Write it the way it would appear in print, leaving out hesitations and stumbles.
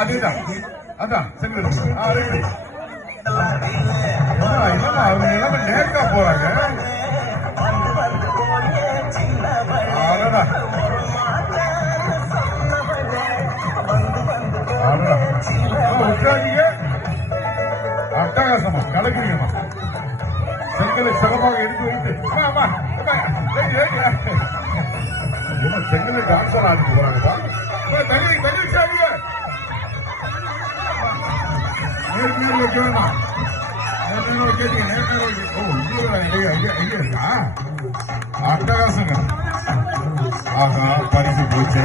அதேதான் அதான் செங்கல் அவங்க எல்லாமே நேர்கா போறாங்க. உட்காந்தீங்க அட்டகாசமா கலக்குறீங்கம்மா. செங்கலை சிறப்பாக எடுத்து வைத்து செங்கலை டான்ஸர் ஆடி போறாங்கப்பா. நேர்மையாக வைக்க வேண்டாம். கேட்டீங்க இருக்கா அட்டகாசங்க. ஆஹா பரிசு போச்சு.